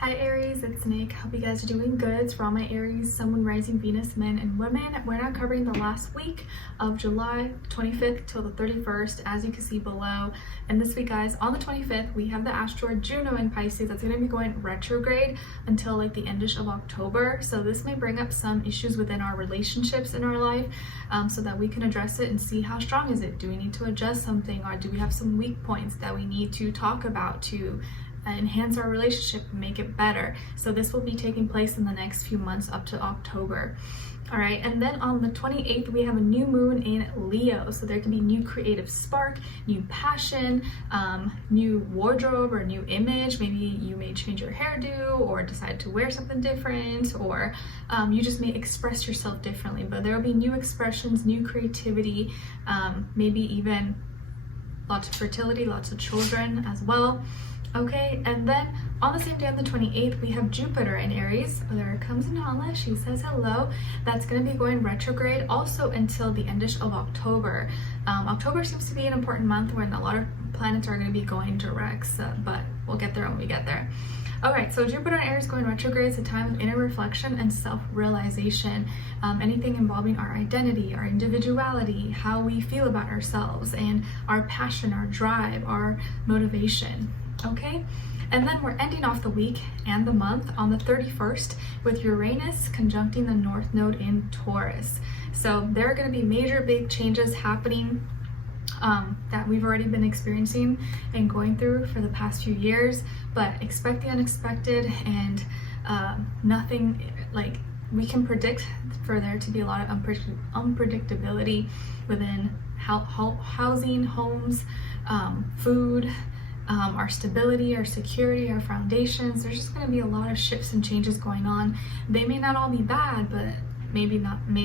Hi Aries, it's Nick. Hope you guys are doing good. It's for all my Aries, Sun, Moon, Rising, Venus, men, and women. We're now covering the last week of July 25th till the 31st, as you can see below. And this week, guys, on the 25th, we have the asteroid Juno in Pisces that's going to be going retrograde until like the endish of October. So this may bring up some issues within our relationships in our life, so that we can address it and see how strong is it. Do we need to adjust something, or do we have some weak points that we need to talk about to enhance our relationship and make it better? So this will be taking place in the next few months up to October. All right, and then on the 28th, we have a new moon in Leo. So there can be new creative spark, new passion, new wardrobe or new image. Maybe you may change your hairdo or decide to wear something different, or you just may express yourself differently. But there will be new expressions, new creativity, maybe even lots of fertility, lots of children as well. Okay, and then on the same day on the 28th, we have Jupiter in Aries. There comes Nala, she says hello. That's going to be going retrograde also until the endish of October. October seems to be an important month when a lot of planets are going to be going direct, but we'll get there when we get there. All right, so Jupiter in Aries going retrograde is a time of inner reflection and self-realization. Anything involving our identity, our individuality, how we feel about ourselves, and our passion, our drive, our motivation. Okay, and then we're ending off the week and the month on the 31st with Uranus conjuncting the North Node in Taurus. So there are going to be major big changes happening that we've already been experiencing and going through for the past few years, but expect the unexpected, and nothing, like, we can predict for there to be a lot of unpredictability within housing, homes, food, our stability, our security, our foundations. There's just going to be a lot of shifts and changes going on. They may not all be bad, but may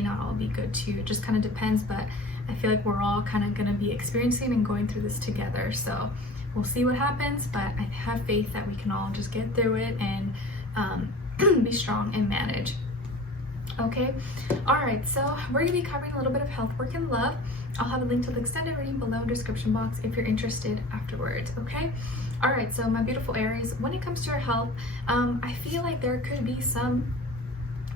not all be good too. It just kind of depends, but I feel like we're all kind of going to be experiencing and going through this together. So we'll see what happens, but I have faith that we can all just get through it and be strong and manage. Okay, all right, so we're going to be covering a little bit of health, work, and love. I'll have a link to the extended reading below in the description box if you're interested afterwards. Okay, all right, so my beautiful Aries, when it comes to your health, I feel like there could be some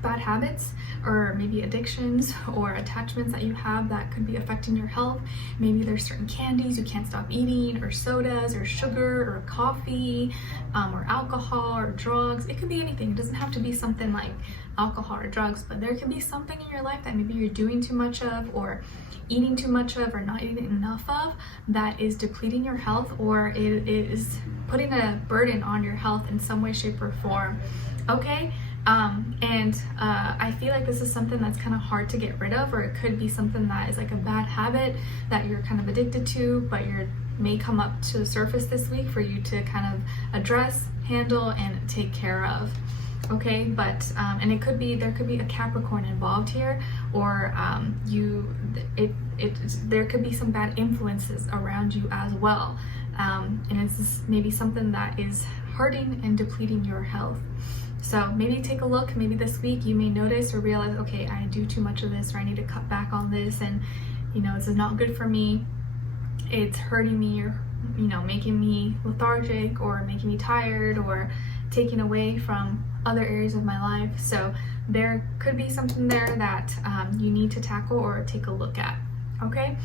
bad habits or maybe addictions or attachments that you have that could be affecting your health. Maybe there's certain candies you can't stop eating, or sodas, or sugar, or coffee, or alcohol, or drugs. It could be anything. It doesn't have to be something like alcohol or drugs, but there could be something in your life that maybe you're doing too much of, or eating too much of, or not eating enough of, that is depleting your health, or it is putting a burden on your health in some way, shape, or form. Okay, I feel like this is something that's kind of hard to get rid of, or it could be something that is like a bad habit that you're kind of addicted to, but may come up to the surface this week for you to kind of address, handle, and take care of. Okay, but and there could be a Capricorn involved here, or there could be some bad influences around you as well, and it's maybe something that is hurting and depleting your health. So maybe take a look. Maybe this week you may notice or realize, okay, I do too much of this, or I need to cut back on this, and this is not good for me. It's hurting me, or making me lethargic, or making me tired, or taking away from other areas of my life. So there could be something there that you need to tackle or take a look at. Okay,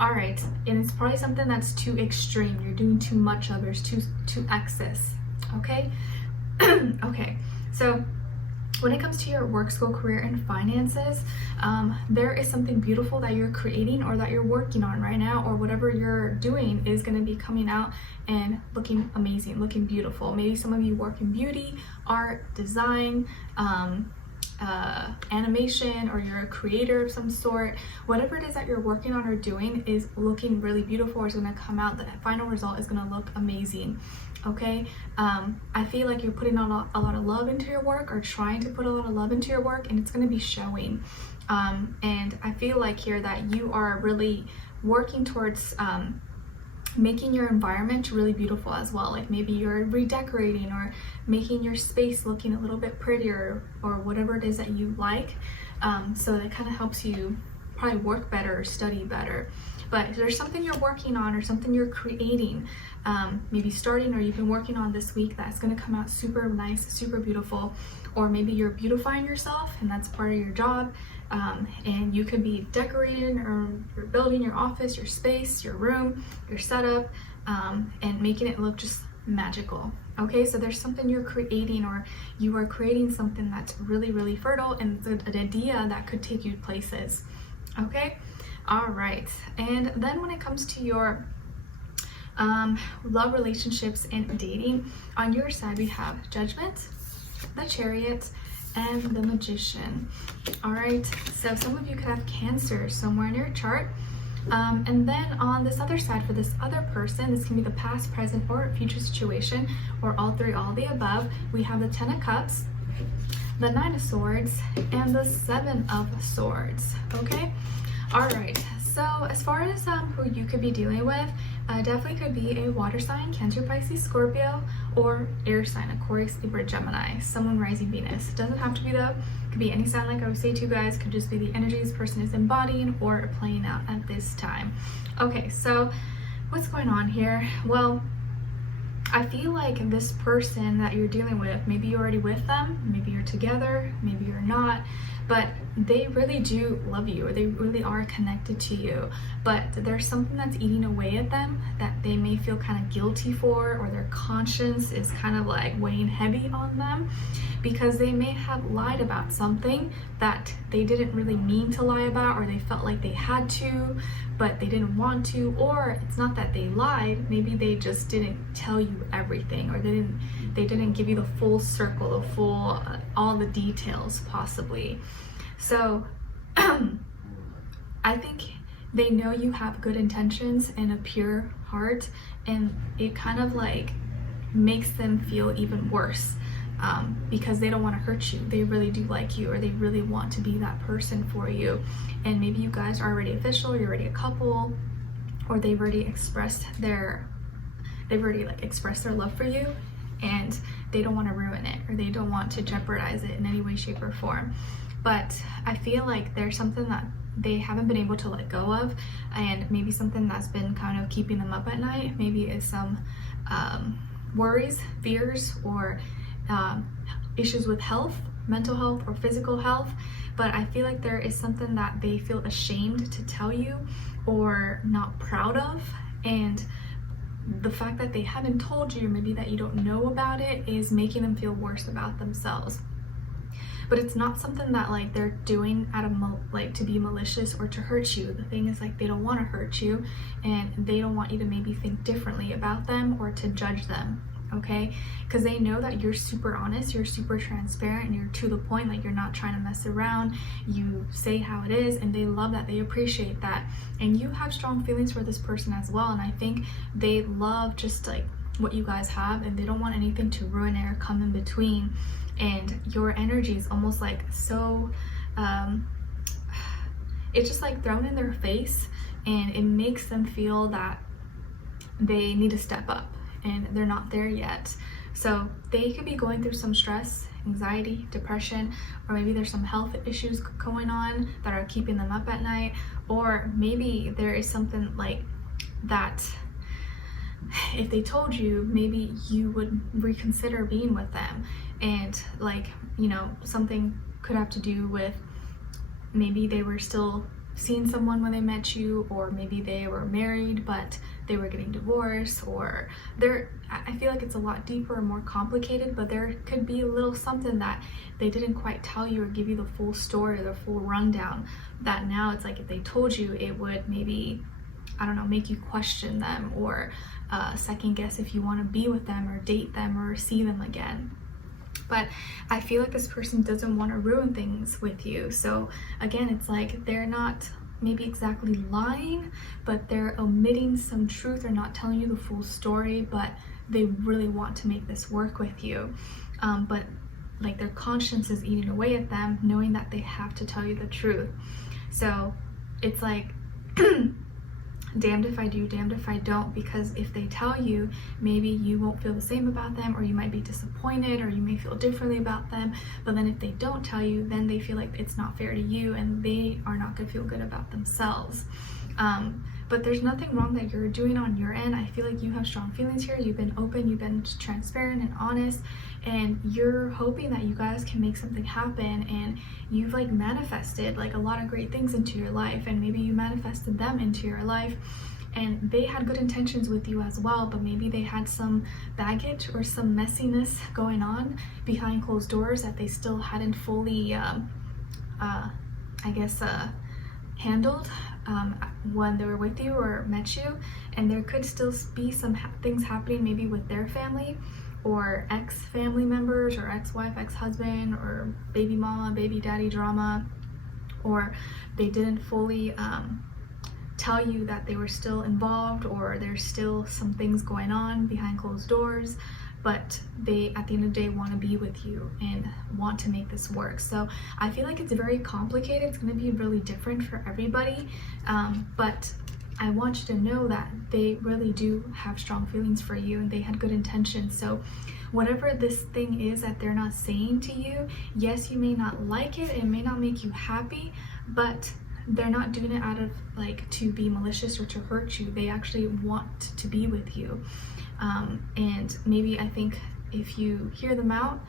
all right, and it's probably something that's too extreme. You're doing too much of, there's too excess. Okay. Okay, so when it comes to your work, school, career, and finances, there is something beautiful that you're creating or that you're working on right now, or whatever you're doing is going to be coming out and looking amazing, looking beautiful. Maybe some of you work in beauty, art, design, animation, or you're a creator of some sort. Whatever it is that you're working on or doing is looking really beautiful, or is going to come out, the final result is going to look amazing. Okay, I feel like you're putting a lot of love into your work, or trying to put a lot of love into your work, and it's going to be showing. And I feel like here that you are really working towards making your environment really beautiful as well. Like maybe you're redecorating or making your space looking a little bit prettier, or whatever it is that you like. So that kind of helps you probably work better or study better. but there's something you're working on or something you're creating, maybe starting or you've been working on this week that's going to come out super nice, super beautiful. Or maybe you're beautifying yourself and that's part of your job, and you could be decorating or you're building your office, your space, your room, your setup, and making it look just magical. Okay, so there's something you're creating, or you are creating something that's really, really fertile, and it's an idea that could take you places. Okay, all right. And then when it comes to your love, relationships, and dating, on your side we have Judgment, the Chariot, and the Magician. All right, so some of you could have Cancer somewhere in your chart. And then on this other side, for this other person, this can be the past, present, or future situation, or all three, all the above. We have the 10 of Cups, the 9 of Swords, and the 7 of Swords. Okay, all right. So as far as who you could be dealing with, definitely could be a water sign, Cancer, Pisces, Scorpio, or air sign, Aquarius, Libra, Gemini, Sun, Rising, Venus. It doesn't have to be though. It could be any sign, like I would say to you guys. Could just be the energies this person is embodying or playing out at this time. Okay, so what's going on here? Well, I feel like this person that you're dealing with, maybe you're already with them, maybe you're together, maybe you're not, but they really do love you, or they really are connected to you, but there's something that's eating away at them that they may feel kind of guilty for, or their conscience is kind of like weighing heavy on them because they may have lied about something that they didn't really mean to lie about, or they felt like they had to but they didn't want to. Or it's not that they lied, maybe they just didn't tell you everything, or they didn't give you the full circle, the full all the details possibly. So I think they know you have good intentions and a pure heart, and it kind of like makes them feel even worse, because they don't want to hurt you. They really do like you, or they really want to be that person for you. And maybe you guys are already official, you're already a couple, or they've already expressed their love for you, and they don't want to ruin it, or they don't want to jeopardize it in any way, shape, or form. But I feel like there's something that they haven't been able to let go of, and maybe something that's been kind of keeping them up at night. Maybe it's some worries, fears, or issues with health, mental health, or physical health. But I feel like there is something that they feel ashamed to tell you or not proud of, and the fact that they haven't told you, or maybe that you don't know about it, is making them feel worse about themselves. But it's not something that like they're doing out of like to be malicious or to hurt you. The thing is, like, they don't want to hurt you, and they don't want you to maybe think differently about them or to judge them. Okay, because they know that you're super honest, you're super transparent, and you're to the point. Like, you're not trying to mess around, you say how it is, and they love that, they appreciate that. And you have strong feelings for this person as well, and I think they love just like what you guys have, and they don't want anything to ruin it or come in between. And your energy is almost like so it's just like thrown in their face, and it makes them feel that they need to step up, and they're not there yet. So they could be going through some stress, anxiety, depression, or maybe there's some health issues going on that are keeping them up at night. Or maybe there is something like that, if they told you, maybe you would reconsider being with them. And like, you know, something could have to do with maybe they were still seeing someone when they met you, or maybe they were married but they were getting divorced, or I feel like it's a lot deeper and more complicated, but there could be a little something that they didn't quite tell you or give you the full story or the full rundown, that now it's like if they told you, it would maybe, I don't know, make you question them, or second guess if you want to be with them or date them or see them again. But I feel like this person doesn't want to ruin things with you. So again, it's like they're not maybe exactly lying, but they're omitting some truth or not telling you the full story, but they really want to make this work with you. But like their conscience is eating away at them, knowing that they have to tell you the truth. So it's like damned if I do, damned if I don't, because if they tell you, maybe you won't feel the same about them, or you might be disappointed, or you may feel differently about them. But then if they don't tell you, then they feel like it's not fair to you, and they are not going to feel good about themselves. but there's nothing wrong that you're doing on your end. I feel like you have strong feelings here. You've been open, you've been transparent and honest, and you're hoping that you guys can make something happen, and you've like manifested like a lot of great things into your life, and maybe you manifested them into your life, and they had good intentions with you as well, but maybe they had some baggage or some messiness going on behind closed doors that they still hadn't fully handled when they were with you or met you. And there could still be some things happening maybe with their family or ex-family members or ex-wife, ex-husband, or baby mama, baby daddy drama, or they didn't fully tell you that they were still involved, or there's still some things going on behind closed doors, but they at the end of the day want to be with you and want to make this work. So I feel like it's very complicated. It's going to be really different for everybody, but I want you to know that they really do have strong feelings for you, and they had good intentions. So whatever this thing is that they're not saying to you, yes, you may not like it, it may not make you happy, but they're not doing it out of like to be malicious or to hurt you. They actually want to be with you. And maybe I think if you hear them out,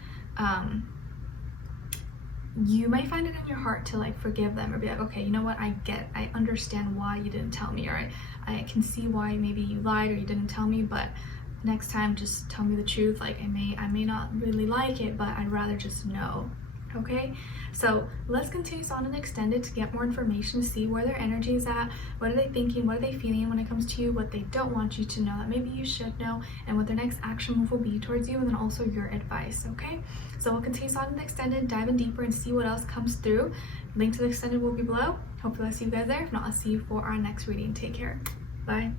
you might find it in your heart to like forgive them, or be like, okay, you know what, I understand why you didn't tell me, or I can see why maybe you lied or you didn't tell me, but next time just tell me the truth. Like I may not really like it, but I'd rather just know. Okay, so let's continue on and extend it to get more information, to see where their energy is at, what are they thinking, what are they feeling when it comes to you, what they don't want you to know that maybe you should know, and what their next action move will be towards you, and then also your advice. Okay, so we'll continue on and extended, dive in deeper and see what else comes through. Link to the extended will be below. Hopefully I'll see you guys there. If not, I'll see you for our next reading. Take care. Bye.